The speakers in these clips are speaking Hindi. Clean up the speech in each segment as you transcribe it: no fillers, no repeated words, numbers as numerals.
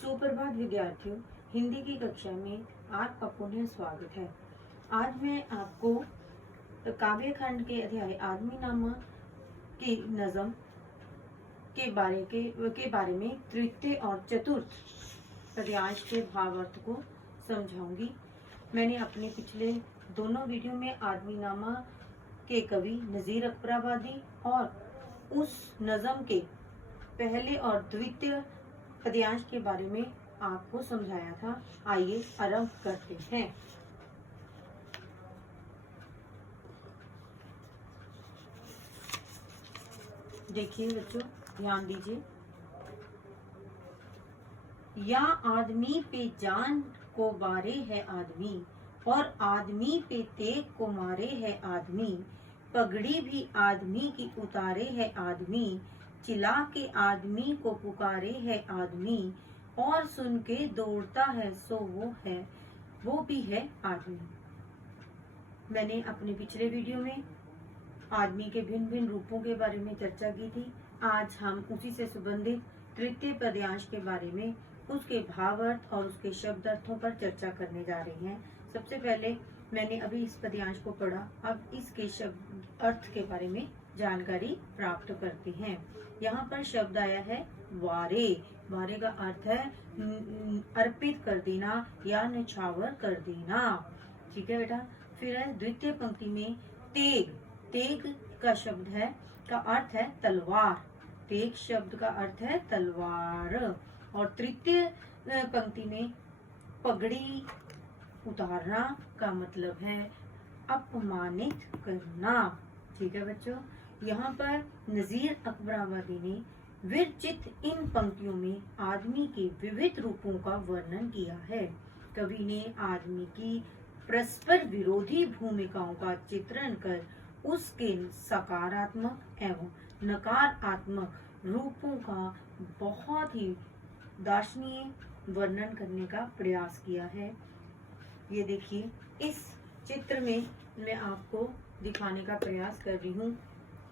सुप्रभात विद्यार्थियों, हिंदी की कक्षा में आपका पुनः स्वागत है। आज मैं आपको काव्य खंड के अध्याय आदमी नामा की नज़म के बारे में तृतीय और चतुर्थ पद्यांश के भावार्थ को समझाऊंगी। मैंने अपने पिछले दोनों वीडियो में आदमी नामा के कवि नज़ीर अकबराबादी और उस नज़म के पहले और द्वितीय पद्यांश के बारे में आपको समझाया था। आइए आरंभ करते हैं। देखिए बच्चों, ध्यान दीजिए। या आदमी पे जान को बारे है आदमी, और आदमी पे तेग को मारे है आदमी। पगड़ी भी आदमी की उतारे है आदमी, चिल्ला के आदमी को पुकारे है आदमी। और सुन के दौड़ता है सो वो भी है आदमी। मैंने अपने पिछले वीडियो में आदमी के भिन्न भिन्न रूपों के बारे में चर्चा की थी। आज हम उसी से संबंधित तृतीय पद्यांश के बारे में, उसके भावार्थ और उसके शब्द अर्थों पर चर्चा करने जा रहे हैं। सबसे पहले मैंने अभी इस पद्यांश को पढ़ा, अब इसके शब्द अर्थ के बारे में जानकारी प्राप्त करते हैं। यहाँ पर शब्द आया है वारे। वारे का अर्थ है अर्पित कर देना या निछावर कर देना। ठीक है बेटा। फिर है द्वितीय पंक्ति में तेग। तेग का शब्द है का अर्थ है तलवार। तेग शब्द का अर्थ है तलवार। और तृतीय पंक्ति में पगड़ी उतारना का मतलब है अपमानित करना। ठीक है बच्चों। यहाँ पर नज़ीर अकबराबादी ने विरचित इन पंक्तियों में आदमी के विविध रूपों का वर्णन किया है। कवि ने आदमी की परस्पर विरोधी भूमिकाओं का चित्रण कर उसके सकारात्मक एवं नकारात्मक रूपों का बहुत ही दार्शनीय वर्णन करने का प्रयास किया है। ये देखिए, इस चित्र में मैं आपको दिखाने का प्रयास कर रही हूँ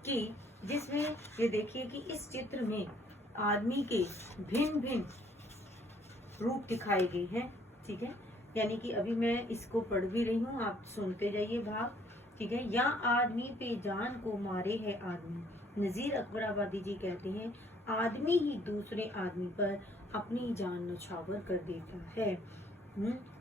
कि जिसमें ये देखिए कि इस चित्र में आदमी के भिन्न भिन्न रूप दिखाए गए हैं। ठीक है, यानी कि अभी मैं इसको पढ़ भी रही हूँ, आप सुनते जाइए भाग। ठीक है। या आदमी पे जान को मारे है आदमी। नज़ीर अकबराबादी जी कहते हैं आदमी ही दूसरे आदमी पर अपनी जान न्यौछावर कर देता है।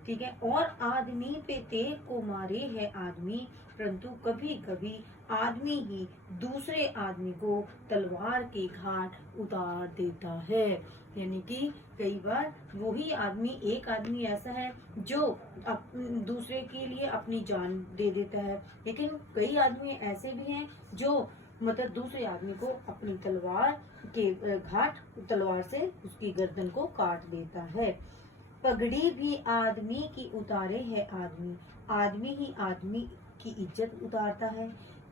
ठीक है। और आदमी पे तेग को मारे है आदमी, परंतु कभी कभी आदमी ही दूसरे आदमी को तलवार के घाट उतार देता है। यानी कि कई बार वही आदमी, एक आदमी ऐसा है जो दूसरे के लिए अपनी जान दे देता है, लेकिन कई आदमी ऐसे भी हैं जो मतलब दूसरे आदमी को अपनी तलवार के घाट तलवार से उसकी गर्दन को काट देता है। पगड़ी भी आदमी की उतारे है आदमी। आदमी ही आदमी की इज्जत उतारता है,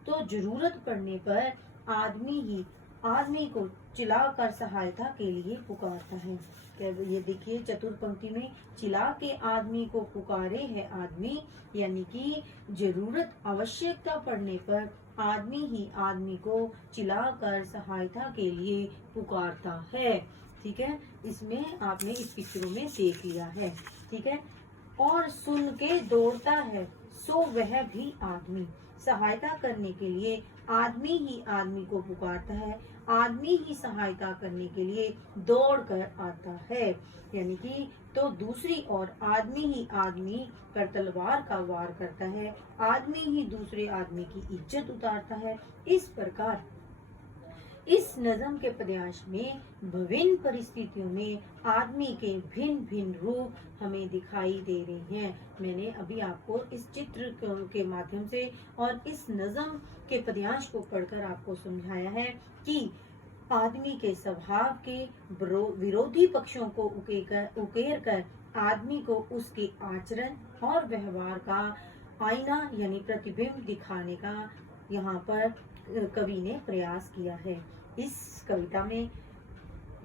तो जरूरत पड़ने पर आदमी ही आदमी को चिल्लाकर सहायता के लिए पुकारता है। ये देखिए चतुर्थ पंक्ति में चिल्ला के आदमी को पुकारे है आदमी, यानी कि जरूरत आवश्यकता पड़ने पर आदमी ही आदमी को चिल्लाकर सहायता के लिए पुकारता है। ठीक है, इसमें आपने इस पिक्चरों में देख लिया है। ठीक है। और सुन के दौड़ता है सो वह भी आदमी। सहायता करने के लिए आदमी ही आदमी को पुकारता है, आदमी ही सहायता करने के लिए दौड़ कर आता है। यानी कि तो दूसरी ओर आदमी ही आदमी पर तलवार का वार करता है, आदमी ही दूसरे आदमी की इज्जत उतारता है। इस प्रकार इस नज़म के पद्यांश में विभिन्न परिस्थितियों में आदमी के भिन्न भिन्न रूप हमें दिखाई दे रहे हैं। मैंने अभी आपको इस चित्र के माध्यम से और इस नज़म के पद्यांश को पढ़कर आपको समझाया है कि आदमी के स्वभाव के विरोधी पक्षों को उकेर कर आदमी को उसके आचरण और व्यवहार का आईना यानी प्रतिबिंब दिखाने का यहाँ पर कवि ने प्रयास किया है। इस कविता में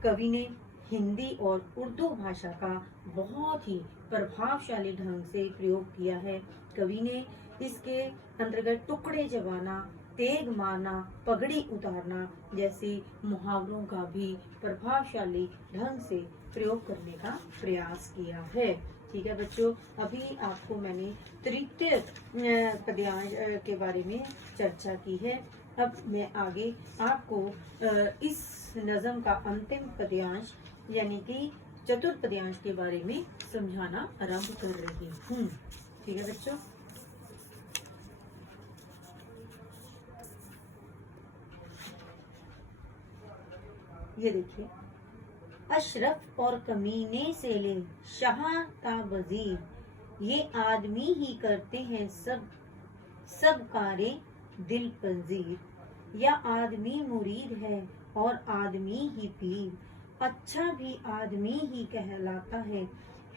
कवि ने हिंदी और उर्दू भाषा का बहुत ही प्रभावशाली ढंग से प्रयोग किया है। कवि ने इसके अंतर्गत टुकड़े जमाना, तेग मारना, पगड़ी उतारना जैसे मुहावरों का भी प्रभावशाली ढंग से प्रयोग करने का प्रयास किया है। ठीक है बच्चों, अभी आपको मैंने तृतीय पद्यांश के बारे में चर्चा की है। अब मैं आगे आपको इस नज़म का अंतिम पद्यांश यानी कि चतुर्थ पद्यांश के बारे में समझाना आरंभ कर रही हूँ। ठीक है बच्चों, ये देखिए। अशरफ और कमीने से ले शाह ता वजीर, ये आदमी ही करते हैं सब कारे दिल पंजीर। या आदमी मुरीद है और आदमी ही पीर, अच्छा भी आदमी ही कहलाता है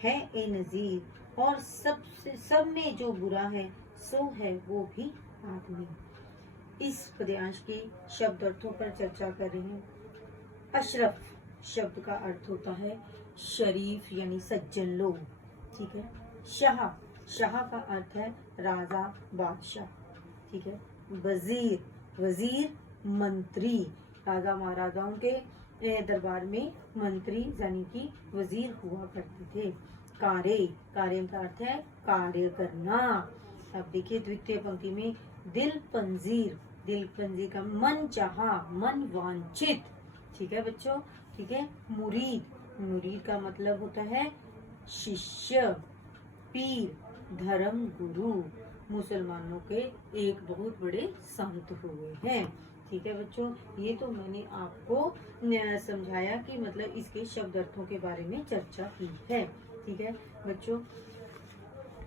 ए नजीर। और सब में जो बुरा है सो है वो भी आदमी। इस पद्यांश के शब्द अर्थों पर चर्चा कर रहे हैं। अशरफ शब्द का अर्थ होता है शरीफ यानी सज्जन लोग। ठीक है। शाह का अर्थ है राजा बादशाह। ठीक है। वजीर मंत्री, राजा महाराजाओं के दरबार में मंत्री यानी कि वजीर हुआ करते थे। कार्य का अर्थ है कार्य करना। अब देखिए द्वितीय पंक्ति में दिल पंजीर का मन चाहा, मन वांछित। ठीक है बच्चों। ठीक है। मुरीद का मतलब होता है शिष्य, पीर, धर्म गुरु, मुसलमानों के एक बहुत बड़े संत हुए हैं। ठीक है बच्चों, ये तो मैंने आपको समझाया कि मतलब इसके शब्द अर्थों के बारे में चर्चा की है। ठीक है बच्चों,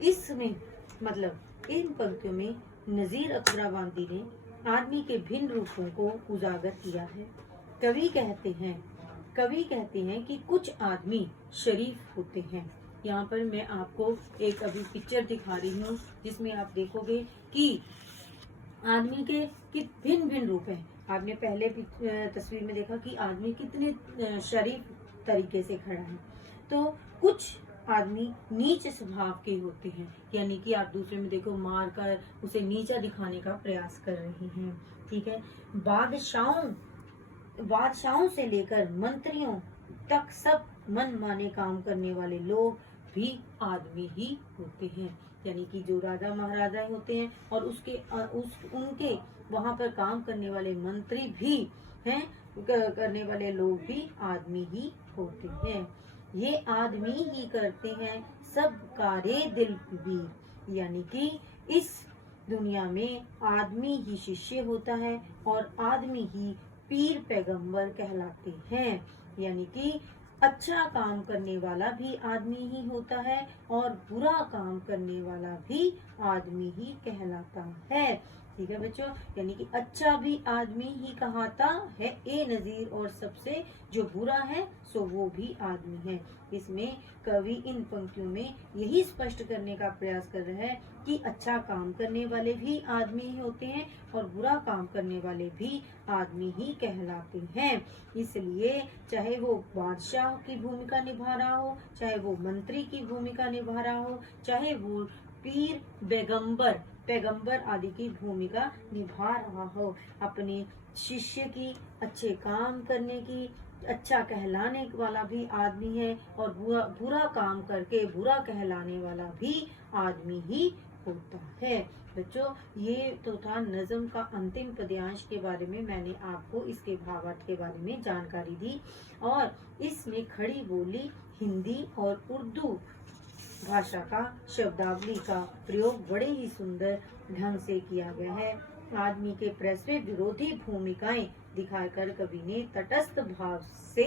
इसमें मतलब इन पंक्तियों में नजीर अकबराबादी ने आदमी के भिन्न रूपों को उजागर किया है। कवि कहते हैं कि कुछ आदमी शरीफ होते हैं। यहाँ पर मैं आपको एक अभी पिक्चर दिखा रही हूँ जिसमें आप देखोगे कि आदमी के भिन्न रूप हैं। आपने पहले तस्वीर में देखा कि आदमी कितने शरीफ तरीके से खड़ा है। तो कुछ आदमी नीच स्वभाव के होते हैं, यानी कि आप दूसरे में देखो मार कर उसे नीचा दिखाने का प्रयास कर रही हैं। ठीक है। बादशाहों से लेकर मंत्रियों तक सब मन माने काम करने वाले लोग भी आदमी ही होते हैं, यानी कि जो राजा महाराजा होते हैं और उनके वहां पर काम करने वाले मंत्री भी हैं, करने वाले लोग भी आदमी ही होते हैं। ये आदमी ही करते हैं सब कारे दिल भी, यानी कि इस दुनिया में आदमी ही शिष्य होता है और आदमी ही पीर पैगंबर कहलाते हैं, यानी कि अच्छा काम करने वाला भी आदमी ही होता है और बुरा काम करने वाला भी आदमी ही कहलाता है। ठीक है बच्चों, यानी कि अच्छा भी आदमी ही कहलाता है ए नजीर, और सबसे जो बुरा है सो वो भी आदमी है। इसमें कवि इन पंक्तियों में यही स्पष्ट करने का प्रयास कर रहा है कि अच्छा काम करने वाले भी आदमी ही होते हैं और बुरा काम करने वाले भी आदमी ही कहलाते हैं। इसलिए चाहे वो बादशाह की भूमिका निभा रहा हो, चाहे वो मंत्री की भूमिका निभा रहा हो, चाहे वो पीर पैगंबर आदि की भूमिका निभा रहा हो, अपने शिष्य की अच्छे काम करने की अच्छा कहलाने वाला भी आदमी है और बुरा काम करके बुरा कहलाने वाला भी आदमी ही होता है। बच्चों, ये तो था नज़म का अंतिम पद्यांश के बारे में। मैंने आपको इसके भावार्थ के बारे में जानकारी दी और इसमें खड़ी बोली हिंदी और उर्दू भाषा का शब्दावली का प्रयोग बड़े ही सुंदर ढंग से किया गया है। आदमी के परस्पर विरोधी भूमिकाएं दिखाकर कवि ने तटस्थ भाव से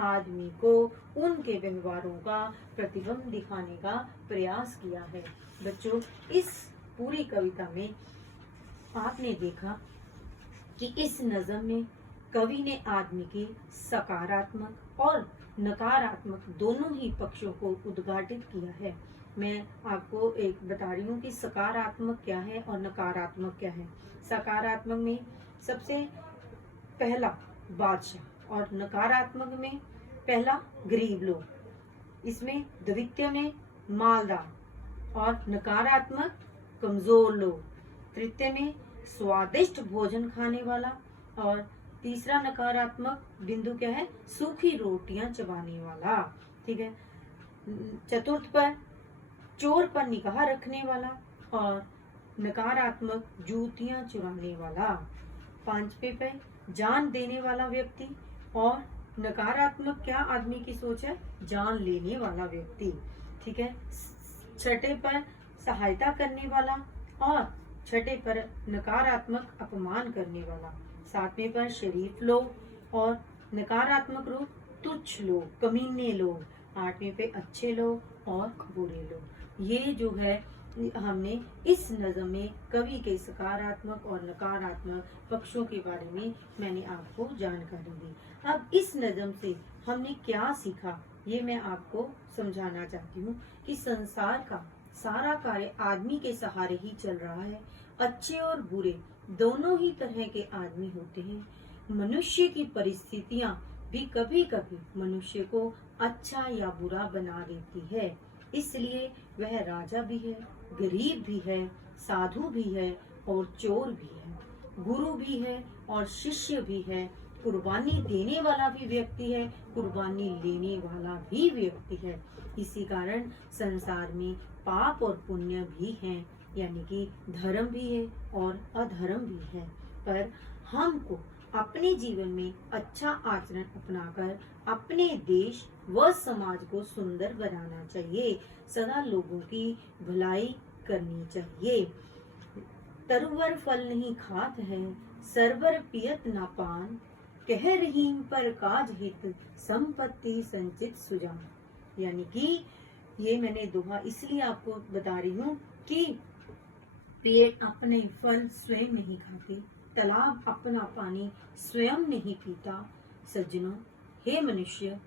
आदमी को उनके व्यवहारों का प्रतिबिंब दिखाने का प्रयास किया है। बच्चों, इस पूरी कविता में आपने देखा कि इस नज़म में कवि ने आदमी के सकारात्मक और नकारात्मक दोनों ही पक्षों को उद्घाटित किया है। मैं आपको एक बता रही हूँ कि सकारात्मक क्या है और नकारात्मक क्या है। सकारात्मक में सबसे पहला बादशाह और नकारात्मक में पहला गरीब लोग। इसमें द्वितीय में मालदार और नकारात्मक कमजोर लोग। तृतीय में स्वादिष्ट भोजन खाने वाला और तीसरा नकारात्मक बिंदु क्या है? सूखी रोटियां चबाने वाला। ठीक है। चतुर्थ पर चोर पर निगाह रखने वाला और नकारात्मक जूतियां चुराने वाला। पांचवे पे जान देने वाला व्यक्ति और नकारात्मक क्या आदमी की सोच है? जान लेने वाला व्यक्ति। ठीक है। छठे पर सहायता करने वाला और छठे पर नकारात्मक अपमान करने वाला। सातवें पर शरीफ लोग और नकारात्मक रूप तुच्छ लोग, कमीने लोग। आठवें पे अच्छे लोग और बुरे लोग। ये जो है हमने इस नज़म में कवि के सकारात्मक और नकारात्मक पक्षों के बारे में मैंने आपको जानकारी दी। अब इस नज़म से हमने क्या सीखा ये मैं आपको समझाना चाहती हूँ कि संसार का सारा कार्य आदमी के सहारे ही चल रहा है। अच्छे और बुरे दोनों ही तरह के आदमी होते हैं। मनुष्य की परिस्थितियाँ भी कभी कभी मनुष्य को अच्छा या बुरा बना देती है। इसलिए वह राजा भी है, गरीब भी है, साधु भी है और चोर भी है, गुरु भी है और शिष्य भी है, कुर्बानी देने वाला भी व्यक्ति है, कुर्बानी लेने वाला भी व्यक्ति है। इसी कारण संसार में पाप और पुण्य भी हैं, यानी कि धर्म भी है और अधर्म भी है। पर हमको अपने जीवन में अच्छा आचरण अपनाकर अपने देश व समाज को सुंदर बनाना चाहिए। सदा लोगों की भलाई करनी चाहिए। तरुवर फल नहीं खात है, सरवर पियत ना पान, कह रहीम पर काज हित, संपत्ति संचित सुजान। यानी कि ये मैंने दोहा इसलिए आपको बता रही हूँ कि पेड़ अपने फल स्वयं नहीं खाते, तालाब अपना पानी स्वयं नहीं पीता। सज्जनों, हे मनुष्य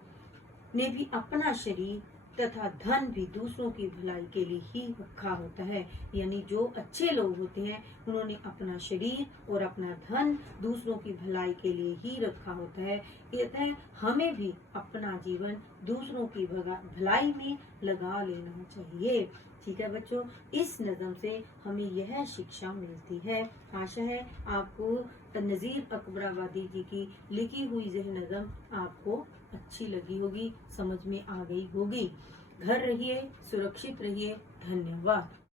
ने भी अपना शरीर तथा धन भी दूसरों की भलाई के लिए ही रखा होता है। यानी जो अच्छे लोग होते हैं उन्होंने अपना शरीर और अपना धन दूसरों की भलाई के लिए ही रखा होता है। कहते हैं हमें भी अपना जीवन दूसरों की भलाई में लगा लेना चाहिए। ठीक है बच्चों, इस नज़म से हमें यह शिक्षा मिलती है। आशा है आपको नज़ीर अकबराबादी जी की लिखी हुई यह नज़म आपको अच्छी लगी होगी, समझ में आ गई होगी। घर रहिए, सुरक्षित रहिए। धन्यवाद।